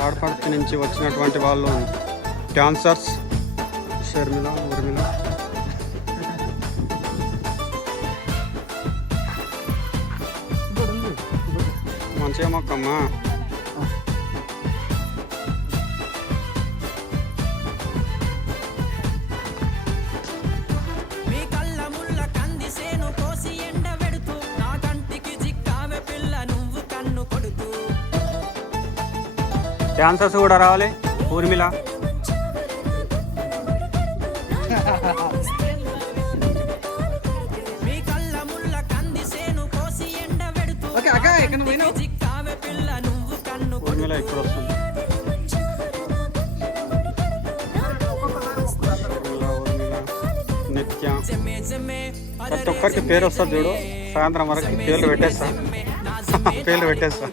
తాడపర్తి నుంచి వచ్చినటువంటి వాళ్ళు డాన్సర్స్ షర్మిల, ఊర్మిళ. మంచిగా మొక్కమ్మా. డాన్సర్స్ కూడా రావాలి. ఊర్మిళ ఊర్మిళ ఇప్పుడు వస్తుంది. నిత్య ప్రతి ఒక్కరికి పేరు వస్తుంది చూడు. సాయంత్రం వరకు పేర్లు పెట్టేస్తా.